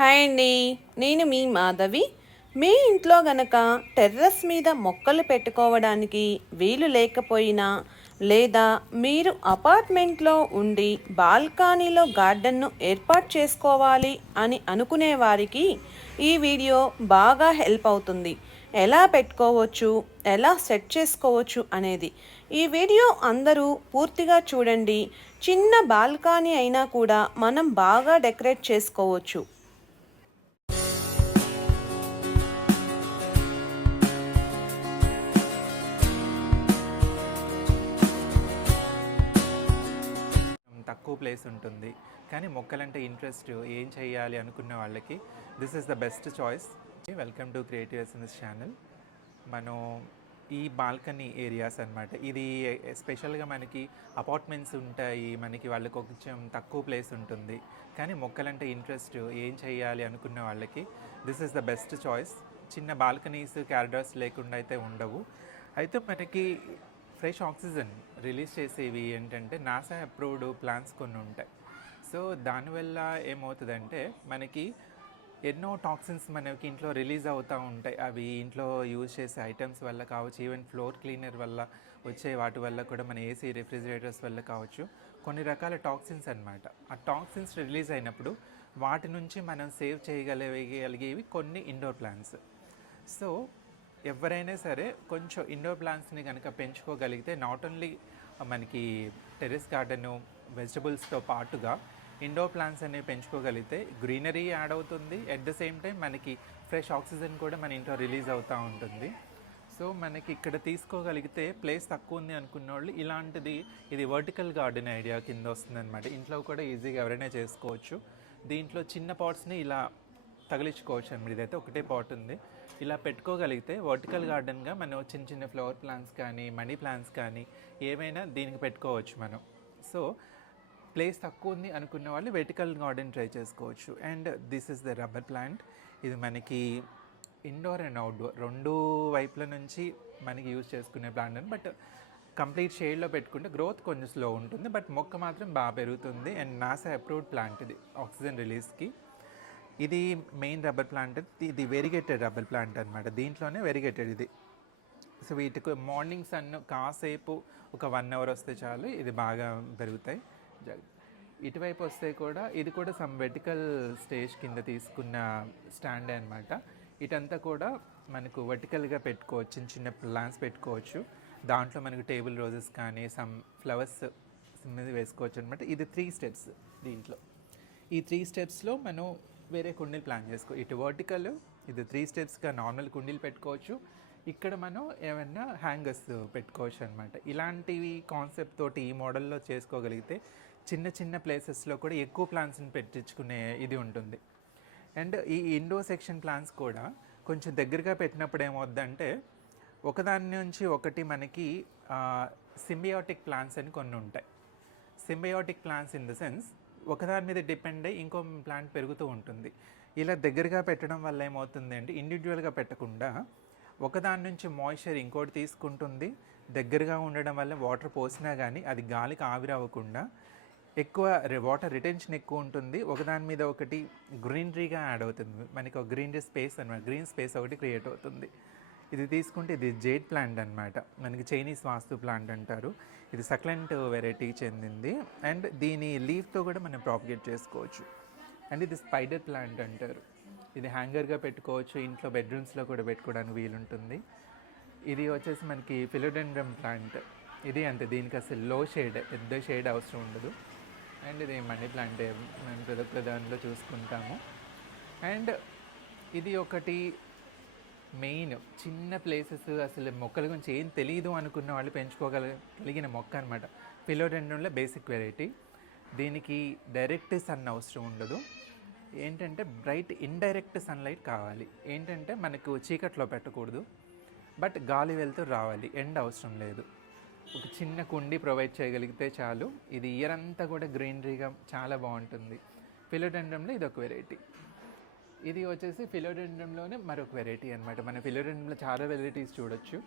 Hi అండి. నేను మీ మాధవి. మీ ఇంట్లో గనక టెర్రస్ మీద మొక్కలు పెట్టుకోవడానికి వీలు లేకపోయినా, లేదా మీరు అపార్ట్మెంట్లో ఉండి బాల్కనీలో గార్డెన్ను ఏర్పాటు చేసుకోవాలి అని అనుకునే వారికి ఈ వీడియో బాగా హెల్ప్ అవుతుంది. ఎలా పెట్టుకోవచ్చు, ఎలా సెట్ చేసుకోవచ్చు అనేది ఈ వీడియో అందరూ పూర్తిగా చూడండి. చిన్న బాల్కనీ అయినా కూడా మనం బాగా డెకరేట్ చేసుకోవచ్చు. తక్కువ ప్లేస్ ఉంటుంది కానీ మొక్కలంటే ఇంట్రెస్ట్ ఏం చేయాలి అనుకున్న వాళ్ళకి this is the best choice. Welcome to creative essence channel. మనం ఈ బాల్కనీ ఏరియాస్ అనమాట, ఇది స్పెషల్గా మనకి అపార్ట్మెంట్స్ ఉంటాయి, మనకి వాళ్ళకి కొంచెం తక్కువ ప్లేస్ ఉంటుంది కానీ మొక్కలంటే ఇంట్రెస్ట్ ఏం చేయాలి అనుకున్న వాళ్ళకి this is the best choice. చిన్న బాల్కనీస్ క్యారిడార్స్ లేకుండా అయితే ఉండవు. అయితే మనకి ఫ్రెష్ ఆక్సిజన్ రిలీజ్ చేసేవి ఏంటంటే నాసా అప్రూవ్డ్ ప్లాంట్స్ కొన్ని ఉంటాయి. సో దానివల్ల ఏమవుతుందంటే మనకి ఎన్నో టాక్సిన్స్ మనకి ఇంట్లో రిలీజ్ అవుతూ ఉంటాయి. అవి ఇంట్లో యూజ్ చేసే ఐటమ్స్ వల్ల కావచ్చు, ఈవెన్ ఫ్లోర్ క్లీనర్ వల్ల వచ్చే వాటి వల్ల కూడా, మన ఏసీ రిఫ్రిజిరేటర్స్ వల్ల కావచ్చు, కొన్ని రకాల టాక్సిన్స్ అనమాట. ఆ టాక్సిన్స్ రిలీజ్ అయినప్పుడు వాటి నుంచి మనం సేవ్ చేయగలిగేవి కొన్ని ఇండోర్ ప్లాంట్స్. సో ఎవరైనా సరే కొంచెం ఇండోర్ ప్లాంట్స్ని కనుక పెంచుకోగలిగితే నాట్ ఓన్లీ మనకి టెర్రస్ గార్డెను వెజిటబుల్స్తో పాటుగా ఇండోర్ ప్లాంట్స్ అనేవి పెంచుకోగలిగితే గ్రీనరీ యాడ్ అవుతుంది, అట్ ద సేమ్ టైం మనకి ఫ్రెష్ ఆక్సిజన్ కూడా మన ఇంట్లో రిలీజ్ అవుతూ ఉంటుంది. సో మనకి ఇక్కడ తీసుకోగలిగితే ప్లేస్ తక్కువ ఉంది అనుకున్న వాళ్ళు ఇలాంటిది, ఇది వర్టికల్ గార్డెన్ ఐడియా కింద వస్తుందన్నమాట. ఇంట్లో కూడా ఈజీగా ఎవరైనా చేసుకోవచ్చు. దీంట్లో చిన్న పాట్స్ని ఇలా తగిలించుకోవచ్చు అన్నమాట. ఇదైతే ఒకటే పాట్ ఉంది, ఇలా పెట్టుకోగలిగితే వర్టికల్ గార్డెన్గా మనం చిన్న చిన్న ఫ్లవర్ ప్లాంట్స్ కానీ మనీ ప్లాంట్స్ కానీ ఏమైనా దీనికి పెట్టుకోవచ్చు మనం. సో ప్లేస్ తక్కువ ఉంది అనుకున్న వాళ్ళు వెర్టికల్ గార్డెన్ ట్రై చేసుకోవచ్చు. And this is the rubber plant. ఇది మనకి ఇండోర్ అండ్ అవుట్డోర్ రెండు వైపుల నుంచి మనకి యూజ్ చేసుకునే ప్లాంట్ అని. బట్ కంప్లీట్ షేడ్లో పెట్టుకుంటే గ్రోత్ కొంచెం స్లో ఉంటుంది, బట్ మొక్క మాత్రం బాగా పెరుగుతుంది. అండ్ నాసా అప్రూవ్డ్ ప్లాంట్ ఇది ఆక్సిజన్ రిలీజ్కి. ఇది మెయిన్ రబ్బర్ ప్లాంట్, ఇది వెరిగేటెడ్ రబ్బర్ ప్లాంట్ అనమాట. దీంట్లోనే వెరిగేటెడ్ ఇది. సో వీటికి మార్నింగ్ సన్ కాసేపు ఒక 1 అవర్ వస్తే చాలు, ఇది బాగా పెరుగుతాయి. ఇటువైపు వస్తే కూడా ఇది కూడా సమ్ వెర్టికల్ స్టేజ్ కింద తీసుకున్న స్టాండ్ అనమాట. ఇటంతా కూడా మనకు వర్టికల్గా పెట్టుకోవచ్చు, చిన్న చిన్న ప్లాంట్స్ పెట్టుకోవచ్చు. దాంట్లో మనకు టేబుల్ రోజెస్ కానీ సమ్ ఫ్లవర్స్ మీద వేసుకోవచ్చు అనమాట. ఇది 3 స్టెప్స్. దీంట్లో ఈ 3 స్టెప్స్లో మనం వేరే కుండీలు ప్లాన్ చేసుకో. ఇటు వర్టికల్, ఇది 3 స్టెప్స్గా నార్మల్ కుండీలు పెట్టుకోవచ్చు. ఇక్కడ మనం ఏమైనా హ్యాంగర్స్ పెట్టుకోవచ్చు అనమాట. ఇలాంటివి కాన్సెప్ట్ తోటి ఈ మోడల్లో చేసుకోగలిగితే చిన్న చిన్న ప్లేసెస్లో కూడా ఎక్కువ ప్లాంట్స్ని పెట్టించుకునే ఇది ఉంటుంది. అండ్ ఈ ఇండోర్ సెక్షన్ ప్లాంట్స్ కూడా కొంచెం దగ్గరగా పెట్టినప్పుడు ఏమవుద్దంటే ఒకదాని నుంచి ఒకటి మనకి సింబియోటిక్ ప్లాంట్స్ అని కొన్ని ఉంటాయి. Symbiotic plants in the sense ఒకదాని మీద డిపెండ్ అయ్యి ఇంకో ప్లాంట్ పెరుగుతూ ఉంటుంది. ఇలా దగ్గరగా పెట్టడం వల్ల ఏమవుతుంది అంటే ఇండివిజువల్గా పెట్టకుండా ఒకదాని నుంచి మాయిశ్చర్ ఇంకోటి తీసుకుంటుంది. దగ్గరగా ఉండడం వల్ల వాటర్ పోసినా కానీ అది గాలికి ఆవిరవ్వకుండా ఎక్కువ వాటర్ రిటెన్షన్ ఎక్కువ ఉంటుంది. ఒకదాని మీద ఒకటి గ్రీనరీగా యాడ్ అవుతుంది, మనకి ఒక గ్రీనరీ స్పేస్ అనమాట, గ్రీన్ స్పేస్ ఒకటి క్రియేట్ అవుతుంది. ఇది తీసుకుంటే ఇది జేడ్ ప్లాంట్ అనమాట, మనకి చైనీస్ వాస్తు ప్లాంట్ అంటారు. ఇది సక్లెంట్ వెరైటీ చెందింది. అండ్ దీని లీఫ్తో కూడా మనం ప్రాపగేట్ చేసుకోవచ్చు. అండ్ ఇది స్పైడర్ ప్లాంట్ అంటారు. ఇది హ్యాంగర్గా పెట్టుకోవచ్చు, ఇంట్లో బెడ్రూమ్స్లో కూడా పెట్టుకోవడానికి వీలుంటుంది. ఇది వచ్చేసి మనకి ఫిలోడెండ్రమ్ ప్లాంట్. ఇది అంతే, దీనికి అసలు లో షేడ్, పెద్ద షేడ్ అవసరం ఉండదు. అండ్ ఇది మనీ ప్లాంట్ మేము ప్రతి ఒక్క దానిలో చూసుకుంటాము. అండ్ ఇది ఒకటి మెయిన్ చిన్న ప్లేసెస్, అసలు మొక్కల గురించి ఏం తెలియదు అనుకున్న వాళ్ళు పెంచుకోగలిగిన మొక్క అనమాట. ఫిలోడెండ్రమ్లో బేసిక్ వెరైటీ. దీనికి డైరెక్ట్ సన్ అవసరం ఉండదు. ఏంటంటే బ్రైట్ ఇండైరెక్ట్ సన్లైట్ కావాలి. ఏంటంటే మనకు చీకట్లో పెట్టకూడదు, బట్ గాలి వెళ్తూ రావాలి, ఎండ అవసరం లేదు. ఒక చిన్న కుండీ ప్రొవైడ్ చేయగలిగితే చాలు. ఇది ఇయర్ అంతా కూడా గ్రీనరీగా చాలా బాగుంటుంది. ఫిలోడెండ్రమ్లో ఇది ఒక వెరైటీ. ఇది వచ్చేసి ఫిలోడెండ్రమ్లోనే మరొక వెరైటీ అనమాట. మన ఫిలోడెండ్రమ్లో చాలా వెరైటీస్ చూడొచ్చు.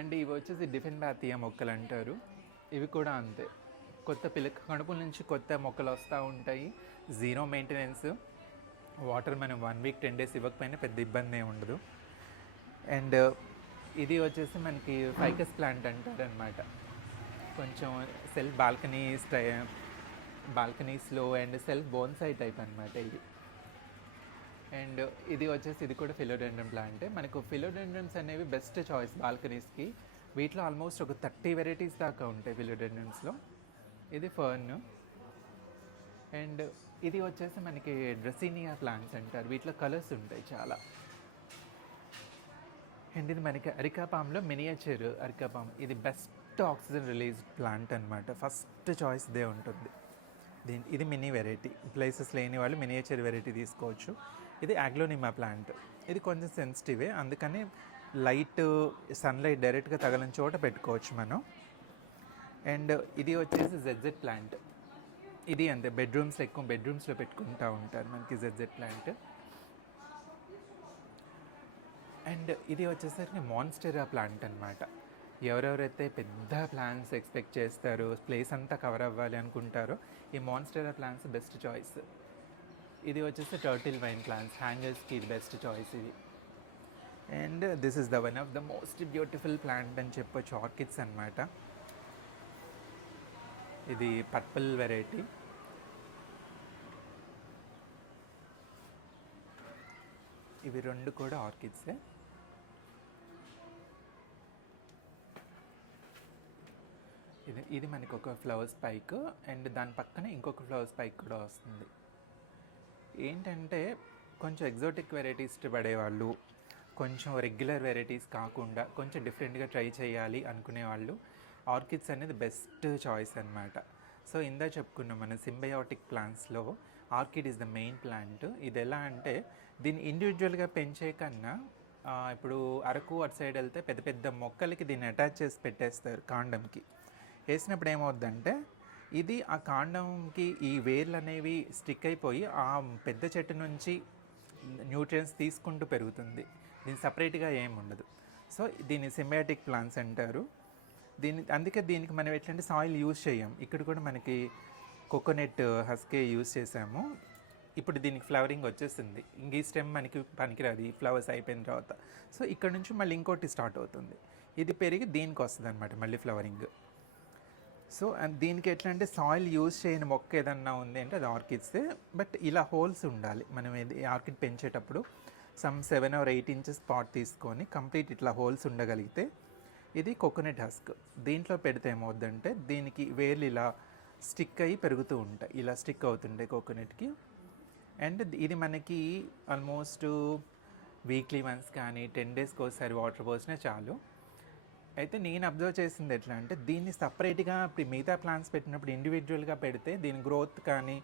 అండ్ ఇవి వచ్చేసి డిఫెన్బాథియా మొక్కలు అంటారు. ఇవి కూడా అంతే, కొత్త కడుపుల నుంచి కొత్త మొక్కలు వస్తూ ఉంటాయి. Zero maintenance. వాటర్ మనం 1 వీక్ 10 డేస్ ఇవ్వకపోయినా పెద్ద ఇబ్బంది ఏమి ఉండదు. అండ్ ఇది వచ్చేసి మనకి ఫైకస్ ప్లాంట్ అంటారు అనమాట. కొంచెం సెల్ఫ్ బాల్కనీస్లో అండ్ సెల్ఫ్ బోన్సై టైప్ అనమాట ఇది. అండ్ ఇది వచ్చేసి ఇది కూడా ఫిలోడెండ్రన్ ప్లాంటే. మనకు ఫిలోడెండ్రన్స్ అనేవి బెస్ట్ చాయిస్ బాల్కనీస్కి. వీటిలో ఆల్మోస్ట్ ఒక 30 వెరైటీస్ దాకా ఉంటాయి ఫిలోడెండ్రన్స్లో. ఇది ఫర్న్. అండ్ ఇది వచ్చేసి మనకి డ్రెసినియా ప్లాంట్స్ అంటారు. వీటిలో కలర్స్ ఉంటాయి చాలా. అండ్ ఇది మనకి అరికాపామ్లో మినియేచర్ అరికాపామ్. ఇది బెస్ట్ ఆక్సిజన్ రిలీజ్ ప్లాంట్ అనమాట. ఫస్ట్ చాయిస్ ఇదే ఉంటుంది. ఇది మినీ వెరైటీ. ప్లేసెస్ లేని వాళ్ళు మినియేచర్ వెరైటీ తీసుకోవచ్చు. ఇది అగ్లోనిమా ప్లాంట్. ఇది కొంచెం సెన్సిటివే, అందుకని లైట్ సన్లైట్ డైరెక్ట్గా తగలని చోట పెట్టుకోవచ్చు మనం. అండ్ ఇది వచ్చేసి జెడ్జెడ్ ప్లాంట్. ఇది అంతే, ఎక్కువ బెడ్రూమ్స్లో పెట్టుకుంటూ ఉంటారు మనకి జెడ్జెడ్ ప్లాంట్. అండ్ ఇది వచ్చేసరికి మాన్స్టెరా ప్లాంట్ అనమాట. ఎవరెవరైతే పెద్ద ప్లాంట్స్ ఎక్స్పెక్ట్ చేస్తారో, ప్లేస్ అంతా కవర్ అవ్వాలి అనుకుంటారో, ఈ మాన్స్టెరా ప్లాంట్స్ బెస్ట్ చాయిస్. ఇది వచ్చేసి టర్టిల్ వైన్ ప్లాంట్స్, హ్యాంగర్స్కి ఇది బెస్ట్ చాయిస్ ఇది. And this is the one of the most beautiful plant అని చెప్పొచ్చు, ఆర్కిడ్స్ అనమాట. ఇది పర్పుల్ వెరైటీ. ఇవి రెండు కూడా ఆర్కిడ్సే. ఇది మనకి ఒక ఫ్లవర్ స్పైక్ అండ్ దాని పక్కనే ఇంకొక ఫ్లవర్ స్పైక్ కూడా వస్తుంది. ఏంటంటే కొంచెం ఎగ్జోటిక్ వెరైటీస్ ఇష్టపడేవాళ్ళు, కొంచెం రెగ్యులర్ వెరైటీస్ కాకుండా కొంచెం డిఫరెంట్గా ట్రై చేయాలి అనుకునేవాళ్ళు ఆర్కిడ్స్ అనేది బెస్ట్ చాయిస్ అనమాట. సో ఇందా చెప్పుకున్నాం మన సింబయోటిక్ ప్లాంట్స్లో orchid is the main plant. ఇది ఎలా అంటే దీన్ని ఇండివిజువల్గా పెంచే కన్నా ఇప్పుడు అరకు అటు సైడ్ వెళ్తే పెద్ద పెద్ద మొక్కలకి దీన్ని అటాచ్ చేసి పెట్టేస్తారు కాండంకి. వేసినప్పుడు ఏమవుద్దంటే ఇది ఆ కాండంకి ఈ వేర్లు అనేవి స్టిక్ అయిపోయి ఆ పెద్ద చెట్టు నుంచి న్యూట్రియన్స్ తీసుకుంటూ పెరుగుతుంది. దీని సపరేట్గా ఏమి ఉండదు. సో దీన్ని సింబయాటిక్ ప్లాంట్స్ అంటారు. అందుకే దీనికి మనం ఎట్లంటే సాయిల్ యూజ్ చేయం. ఇక్కడ కూడా మనకి కోకోనట్ హస్కే యూజ్ చేసాము. ఇప్పుడు దీనికి ఫ్లవరింగ్ వచ్చేసింది. ఇంక ఈ స్టెమ్ మనకి పనికిరాదు ఈ ఫ్లవర్స్ అయిపోయిన తర్వాత. సో ఇక్కడ నుంచి మళ్ళీ ఇంకోటి స్టార్ట్ అవుతుంది. ఇది పెరిగి దీనికి వస్తుంది అనమాట మళ్ళీ ఫ్లవరింగ్. సో దీనికి ఎట్లా అంటే సాయిల్ యూజ్ చేయని మొక్క ఏదన్నా ఉంది అంటే అది ఆర్కిడ్సే. బట్ ఇలా హోల్స్ ఉండాలి. మనం ఆర్కిడ్ పెంచేటప్పుడు సమ్ 7 or 8 inches పాట్ తీసుకొని కంప్లీట్ ఇట్లా హోల్స్ ఉండగలిగితే ఇది కోకోనట్ హస్క్. దీంట్లో పెడితే ఏమవుద్దంటే దీనికి వేర్లు ఇలా స్టిక్ అయ్యి పెరుగుతూ ఉంటాయి, ఇలా స్టిక్ అవుతుంటాయి కోకోనట్కి. అండ్ ఇది మనకి ఆల్మోస్ట్ వీక్లీ వన్స్ కానీ 10 daysకి ఒకసారి వాటర్ పోసినా చాలు. అయితే నేను అబ్జర్వ్ చేసింది ఎట్లా అంటే దీన్ని సపరేట్గా మిగతా ప్లాంట్స్ పెట్టినప్పుడు ఇండివిజువల్గా పెడితే దీని గ్రోత్ కానీ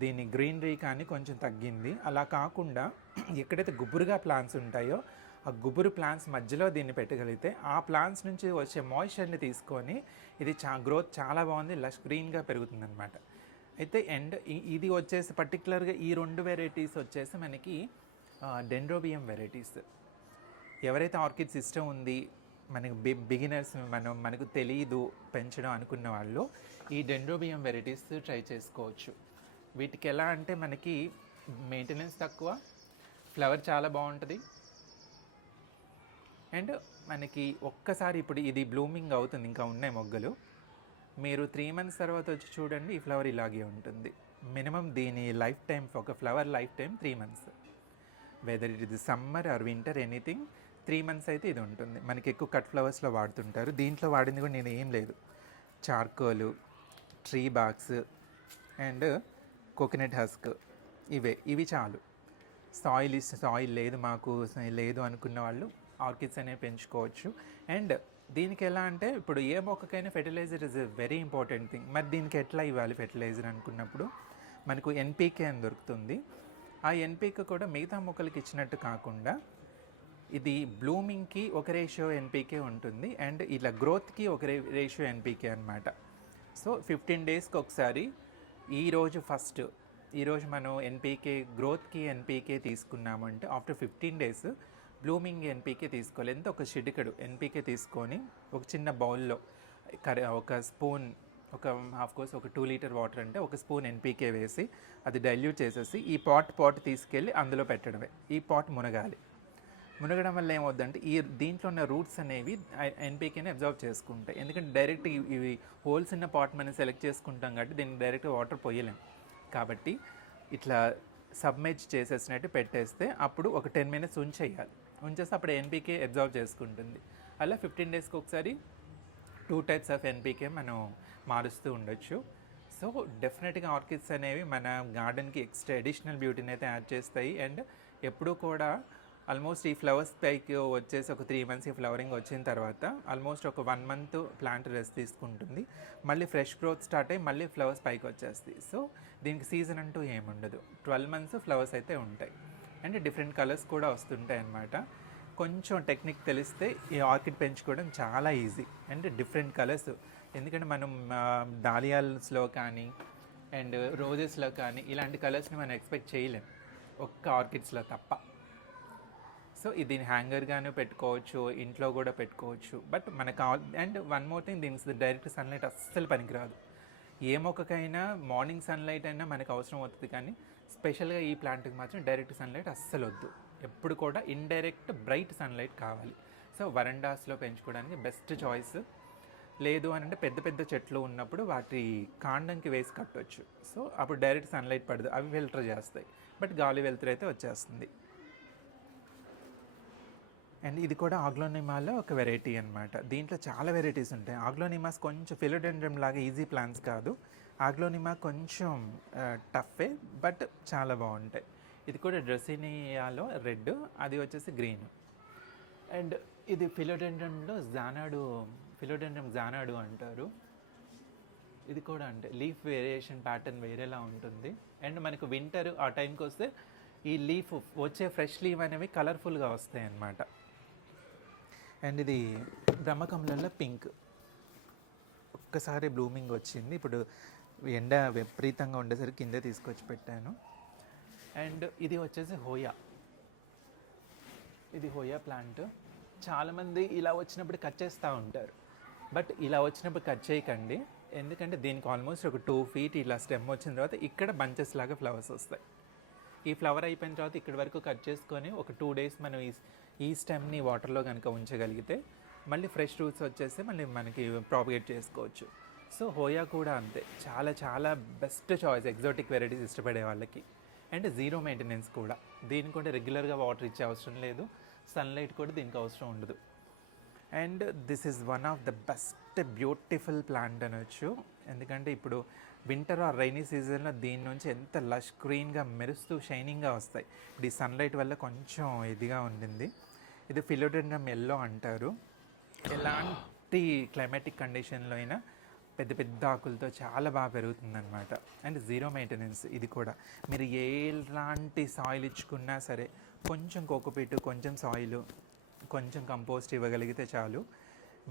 దీని గ్రీనరీ కానీ కొంచెం తగ్గింది. అలా కాకుండా ఎక్కడైతే గుబురుగా ప్లాంట్స్ ఉంటాయో ఆ గుబురు ప్లాంట్స్ మధ్యలో దీన్ని పెట్టగలిగితే ఆ ప్లాంట్స్ నుంచి వచ్చే మాయిశ్చర్ని తీసుకొని ఇది గ్రోత్ చాలా బాగుంది, లష్ గ్రీన్గా పెరుగుతుందన్నమాట. అయితే అండ్ ఇది వచ్చేసి పర్టికులర్గా ఈ 2 వెరైటీస్ వచ్చేసి మనకి డెండ్రోబియం వెరైటీస్. ఎవరైతే ఆర్కిడ్స్ ఇష్టం ఉంది, మనకు బిగినర్స్ మనకు తెలియదు పెంచడం అనుకున్న వాళ్ళు ఈ డెండ్రోబియం వెరైటీస్ ట్రై చేసుకోవచ్చు. వీటికి ఎలా అంటే మనకి మెయింటెనెన్స్ తక్కువ, ఫ్లవర్ చాలా బాగుంటుంది. అండ్ మనకి ఒక్కసారి ఇప్పుడు ఇది బ్లూమింగ్ అవుతుంది, ఇంకా ఉన్నాయి మొగ్గలు. మీరు 3 months తర్వాత వచ్చి చూడండి, ఈ ఫ్లవర్ ఇలాగే ఉంటుంది. మినిమం దీని లైఫ్ టైం, ఒక flower life time 3 months. Whether it ఇది summer or winter anything 3 months అయితే ఇది ఉంటుంది. మనకి ఎక్కువ కట్ ఫ్లవర్స్లో వాడుతుంటారు. దీంట్లో వాడింది కూడా నేను ఏం లేదు, చార్కోలు, tree box and coconut husk, ఇవి చాలు. సాయిల్ లేదు మాకు లేదు అనుకున్న వాళ్ళు ఆర్కిడ్స్ అనేవి పెంచుకోవచ్చు. అండ్ దీనికి ఎలా అంటే ఇప్పుడు ఏ మొక్కకైనా fertiliser is a very important thing. మరి దీనికి ఎట్లా ఇవ్వాలి ఫెర్టిలైజర్ అనుకున్నప్పుడు మనకు ఎన్పీకే అని దొరుకుతుంది. ఆ ఎన్పీకే కూడా మిగతా మొక్కలకి ఇచ్చినట్టు కాకుండా ఇది బ్లూమింగ్కి ఒక రేషియో ఎన్పీకే ఉంటుంది అండ్ ఇలా గ్రోత్కి ఒక రేషియో ఎన్పీకే అనమాట. సో 15 daysకి ఒకసారి ఈరోజు మనం ఎన్పీకే గ్రోత్కి ఎన్పీకే తీసుకున్నామంటే ఆఫ్టర్ 15 days బ్లూమింగ్ ఎన్పీకే తీసుకోవాలి. ఎంత ఒక చిటికెడు ఎన్పీకే తీసుకొని ఒక చిన్న బౌల్లో ఒక స్పూన్ ఒక హాఫ్ కోర్స్ ఒక 2 లీటర్ వాటర్ అంటే ఒక స్పూన్ ఎన్పీకే వేసి అది డైల్యూట్ చేసేసి ఈ పాట్ తీసుకెళ్ళి అందులో పెట్టడమే. ఈ పాట్ మునగాలి. మునగడం వల్ల ఏమవుద్దంటే ఈ దీంట్లో ఉన్న రూట్స్ అనేవి ఎన్పీకేని అబ్జర్వ్ చేసుకుంటాయి. ఎందుకంటే డైరెక్ట్ ఇవి హోల్స్ ఉన్న పాట్ మనం సెలెక్ట్ చేసుకుంటాం కాబట్టి దీనికి డైరెక్ట్ వాటర్ పోయలేం. కాబట్టి ఇట్లా సబ్మెర్జ్ చేసేసినట్టు పెట్టేస్తే అప్పుడు ఒక 10 minutes ఉంచేస్తే అప్పుడు ఎన్పీకే అబ్జర్వ్ చేసుకుంటుంది. అలా 15 daysకి ఒకసారి 2 types ఆఫ్ ఎన్పీకే మనం మారుస్తూ ఉండొచ్చు. సో డెఫినెట్గా ఆర్కిడ్స్ అనేవి మన గార్డెన్కి ఎక్స్ట్రా అడిషనల్ బ్యూటీని అయితే యాడ్ చేస్తాయి. అండ్ ఎప్పుడూ కూడా ఆల్మోస్ట్ ఈ ఫ్లవర్స్ పైకి వచ్చేసి ఒక 3 months ఈ ఫ్లవరింగ్ వచ్చిన తర్వాత ఆల్మోస్ట్ ఒక 1 month ప్లాంట్ రెస్ట్ తీసుకుంటుంది. మళ్ళీ ఫ్రెష్ గ్రోత్ స్టార్ట్ అయ్యి మళ్ళీ ఫ్లవర్స్ పైకి వచ్చేస్తాయి. సో దీనికి సీజన్ అంటూ ఏముండదు. 12 months ఫ్లవర్స్ అయితే ఉంటాయి. అండ్ డిఫరెంట్ కలర్స్ కూడా వస్తుంటాయి అన్నమాట. కొంచెం టెక్నిక్ తెలిస్తే ఈ ఆర్కిడ్ పెంచుకోవడం చాలా ఈజీ. అండ్ డిఫరెంట్ కలర్స్, ఎందుకంటే మనం డాలియాస్లో కానీ అండ్ రోజెస్లో కానీ ఇలాంటి కలర్స్ని మనం ఎక్స్పెక్ట్ చేయలేం ఒక్క ఆర్కిడ్స్లో తప్ప. సో ఇది హ్యాంగర్గానే పెట్టుకోవచ్చు, ఇంట్లో కూడా పెట్టుకోవచ్చు. బట్ మనకు అండ్ వన్ మోర్ థింగ్, దీనికి డైరెక్ట్ సన్లైట్ అస్సలు పనికిరాదు. ఏ మొక్కకైనా మార్నింగ్ సన్లైట్ అయినా మనకు అవసరం అవుతుంది, కానీ స్పెషల్గా ఈ ప్లాంట్కి మాత్రం డైరెక్ట్ సన్లైట్ అస్సలు వద్దు. ఎప్పుడు కూడా ఇండైరెక్ట్ బ్రైట్ సన్లైట్ కావాలి. సో వరండాస్లో పెంచుకోవడానికి బెస్ట్ చాయిస్. లేదు అని అంటే పెద్ద పెద్ద చెట్లు ఉన్నప్పుడు వాటి కాండంకి వేసి కట్టవచ్చు. సో అప్పుడు డైరెక్ట్ సన్లైట్ పడదు, అవి ఫిల్టర్ చేస్తాయి. బట్ గాలి వెలుతురు అయితే వచ్చేస్తుంది. అండ్ ఇది కూడా ఆగ్లోనిమాలో ఒక వెరైటీ అనమాట. దీంట్లో చాలా వెరైటీస్ ఉంటాయి. ఆగ్లోనిమాస్ కొంచెం ఫిలోడెండ్రమ్ లాగా ఈజీ ప్లాంట్స్ కాదు. ఆగ్లోనిమా కొంచెం టఫే, బట్ చాలా బాగుంటాయి. ఇది కూడా డ్రెసినియాలో రెడ్, అది వచ్చేసి గ్రీన్. అండ్ ఇది ఫిలోడెండ్రమ్లో ఫిలోడెండ్రమ్ జానాడు అంటారు. ఇది కూడా అంటే లీఫ్ వేరియేషన్ ప్యాటర్న్ వేరేలా ఉంటుంది. అండ్ మనకు వింటర్ ఆ టైంకి వస్తే ఈ లీఫ్ వచ్చే ఫ్రెష్ లీవ్ అనేవి కలర్ఫుల్గా వస్తాయి అన్నమాట. అండ్ ఇది బ్రహ్మకమలంలో పింక్, ఒక్కసారి బ్లూమింగ్ వచ్చింది. ఇప్పుడు ఎండ విపరీతంగా ఉండేసరికి కింద తీసుకొచ్చి పెట్టాను. అండ్ ఇది వచ్చేసి హోయా. ఇది హోయా ప్లాంట్. చాలామంది ఇలా వచ్చినప్పుడు కట్ చేస్తూ ఉంటారు, బట్ ఇలా వచ్చినప్పుడు కట్ చేయకండి. ఎందుకంటే దీనికి ఆల్మోస్ట్ ఒక 2 feet ఇలా స్టెమ్ వచ్చిన తర్వాత ఇక్కడ బంచెస్ లాగా ఫ్లవర్స్ వస్తాయి. ఈ ఫ్లవర్ అయిపోయిన తర్వాత ఇక్కడి వరకు కట్ చేసుకొని ఒక 2 days మనం ఈ స్టెమ్ని వాటర్లో కనుక ఉంచగలిగితే మళ్ళీ ఫ్రెష్ రూట్స్ వచ్చేసి మళ్ళీ మనకి ప్రాపగేట్ చేసుకోవచ్చు. సో హోయా కూడా అంతే, చాలా చాలా బెస్ట్ చాయిస్ ఎగ్జాటిక్ వెరైటీస్ ఇష్టపడే వాళ్ళకి. అండ్ జీరో మెయింటెనెన్స్ కూడా. దీనికి కూడా రెగ్యులర్గా వాటర్ ఇచ్చే అవసరం లేదు, సన్లైట్ కూడా దీనికి అవసరం ఉండదు. And this is one of the best beautiful plant అనొచ్చు. ఎందుకంటే ఇప్పుడు వింటర్ ఆర్ రైనీ సీజన్లో దీని నుంచి ఎంత లష్ గ్రీన్గా మెరుస్తూ షైనింగ్గా వస్తాయి. ఇది సన్లైట్ వల్ల కొంచెం ఇదిగా ఉండింది. ఇది ఫిలోడెండ్రమ్ ఎల్లో అంటారు. ఎలాంటి క్లైమాటిక్ కండిషన్లో అయినా పెద్ద పెద్ద ఆకులతో చాలా బాగా పెరుగుతుందన్నమాట. And zero maintenance. ఇది కూడా మీరు ఎలాంటి సాయిల్ ఇచ్చుకున్నా సరే, కొంచెం కోకోపీట్, కొంచెం సాయిల్, కొంచెం కంపోస్ట్ ఇవ్వగలిగితే చాలు.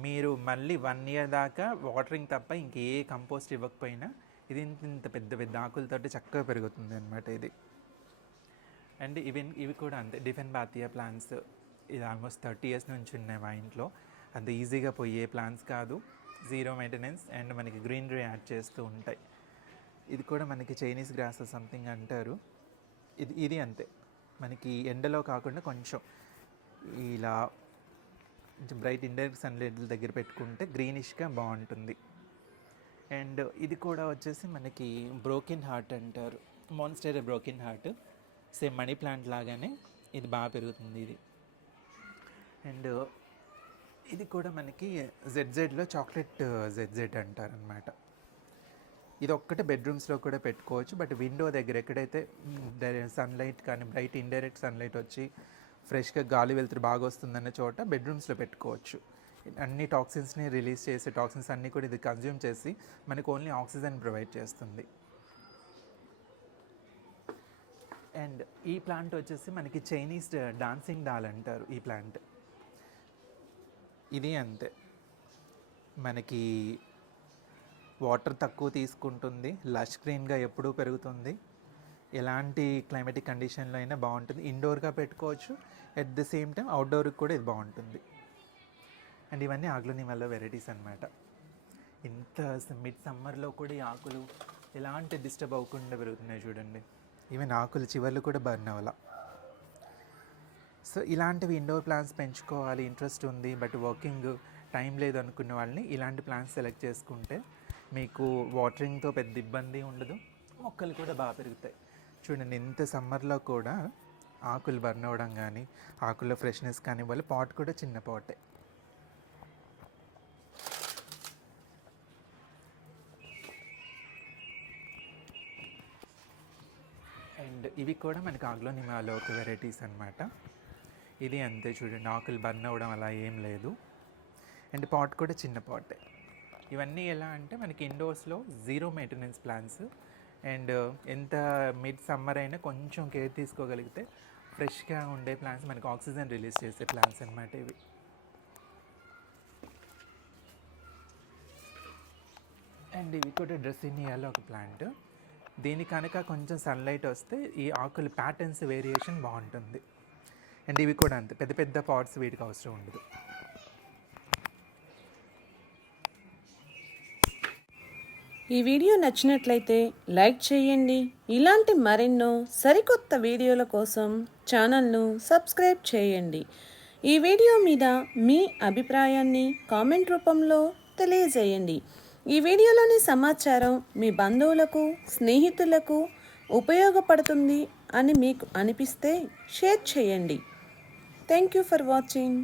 మీరు మళ్ళీ 1 year దాకా వాటరింగ్ తప్ప ఇంకే కంపోస్ట్ ఇవ్వకపోయినా ఇది ఇంత పెద్ద పెద్ద ఆకులతోటి చక్కగా పెరుగుతుంది అనమాట ఇది. అండ్ ఇవి కూడా అంతే, డిఫెన్బాతియా ప్లాంట్స్. ఇది ఆల్మోస్ట్ 30 years నుంచి ఉన్నాయి మా ఇంట్లో. అంత ఈజీగా పోయే ప్లాంట్స్ కాదు, జీరో మెయింటెనెన్స్ అండ్ మనకి గ్రీనరీ యాడ్ చేస్తూ ఉంటాయి. ఇది కూడా మనకి చైనీస్ గ్రాస్ సంథింగ్ అంటారు. ఇది అంతే, మనకి ఎండలో కాకుండా కొంచెం ఇలా కొంచెం బ్రైట్ ఇండైరెక్ట్ సన్లైట్ దగ్గర పెట్టుకుంటే గ్రీనిష్గా బాగుంటుంది. అండ్ ఇది కూడా వచ్చేసి మనకి బ్రోకెన్ హార్ట్ అంటారు. Monstera broken heart same money plant లాగానే ఇది బాగా పెరుగుతుంది ఇది. అండ్ ఇది కూడా మనకి జెడ్జెడ్లో చాక్లెట్ జెడ్జెడ్ అంటారనమాట. ఇది ఒక్కటే బెడ్రూమ్స్లో కూడా పెట్టుకోవచ్చు, బట్ విండో దగ్గర ఎక్కడైతే సన్లైట్ కానీ బ్రైట్ ఇండైరెక్ట్ సన్లైట్ వచ్చి ఫ్రెష్గా గాలి వెలుతురు బాగా వస్తుందన్న చోట బెడ్రూమ్స్లో పెట్టుకోవచ్చు. అన్ని టాక్సిన్స్ని రిలీజ్ చేసే టాక్సిన్స్ అన్నీ కూడా ఇది కన్జ్యూమ్ చేసి మనకు ఓన్లీ ఆక్సిజన్ ప్రొవైడ్ చేస్తుంది. అండ్ ఈ ప్లాంట్ వచ్చేసి మనకి చైనీస్ డాన్సింగ్ డాల్ అంటారు ఈ ప్లాంట్. ఇది అంతే, మనకి వాటర్ తక్కువ తీసుకుంటుంది, లష్ గ్రీన్గా ఎప్పుడూ పెరుగుతుంది, ఎలాంటి క్లైమాటిక్ కండిషన్లో అయినా బాగుంటుంది. ఇండోర్గా పెట్టుకోవచ్చు, ఎట్ ద సేమ్ టైం అవుట్డోర్కి కూడా ఇది బాగుంటుంది. అండ్ ఇవన్నీ ఆగ్లోనిమాలో వెరైటీస్ అనమాట. ఇంత మిడ్ సమ్మర్లో కూడా ఈ ఆకులు ఎలాంటి డిస్టర్బ్ అవ్వకుండా పెరుగుతున్నాయి చూడండి. ఈవెన్ ఆకులు చివర్లు కూడా బర్న్ అవ్వాల. సో ఇలాంటివి ఇండోర్ ప్లాంట్స్ పెంచుకోవాలి ఇంట్రెస్ట్ ఉంది బట్ వర్కింగ్ టైం లేదు అనుకున్న వాళ్ళని ఇలాంటి ప్లాంట్స్ సెలెక్ట్ చేసుకుంటే మీకు వాటరింగ్తో పెద్ద ఇబ్బంది ఉండదు, మొక్కలు కూడా బాగా పెరుగుతాయి. చూడండి ఇంత సమ్మర్లో కూడా ఆకులు బర్న్ అవ్వడం కానీ ఆకుల్లో ఫ్రెష్నెస్ కానీ వల్ల పాట్ కూడా చిన్న పాటే. అండ్ ఇవి కూడా మనకి ఆగ్లోనిమాలో ఒక వెరైటీస్ అనమాట. ఇది అంతే చూడండి, ఆకులు బర్న్ అవ్వడం అలా ఏం లేదు. అండ్ పాట్ కూడా చిన్న పాటే. ఇవన్నీ ఎలా అంటే మనకి ఇండోర్స్లో జీరో మెయింటెనెన్స్ ప్లాంట్స్. అండ్ ఎంత మిడ్ సమ్మర్ అయినా కొంచెం కేర్ తీసుకోగలిగితే ఫ్రెష్గా ఉండే ప్లాంట్స్, మనకి ఆక్సిజన్ రిలీజ్ చేసే ప్లాంట్స్ అనమాట ఇవి. అండ్ ఇవి కూడా డ్రెస్సినియాలో ఒక ప్లాంట్. దీని కనుక కొంచెం సన్లైట్ వస్తే ఈ ఆకుల ప్యాటర్న్స్ వేరియేషన్ బాగుంటుంది. అండ్ ఇవి కూడా అంతే, పెద్ద పెద్ద పాట్స్ వీటికి అవసరం ఉండదు. ఈ వీడియో నచ్చినట్లయితే లైక్ చేయండి. ఇలాంటి మరెన్నో సరికొత్త వీడియోల కోసం ఛానల్ను సబ్స్క్రైబ్ చేయండి. ఈ వీడియో మీద మీ అభిప్రాయాన్ని కామెంట్ రూపంలో తెలియజేయండి. ఈ వీడియోలోని సమాచారం మీ బంధువులకు, స్నేహితులకు ఉపయోగపడుతుంది అని మీకు అనిపిస్తే షేర్ చేయండి. Thank you for watching.